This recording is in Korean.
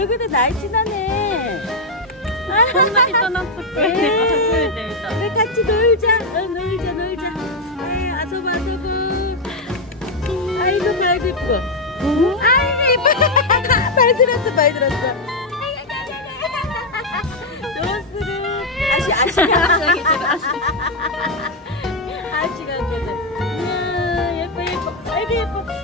얼굴도 날씬하네. 우리 같이 놀자. 놀자. 에이, 아서봐. 아이고, 발도 이뻐. 아이고, 이뻐. 발 들었어. 아시가 아시가 예뻐. 아이고, 예뻐.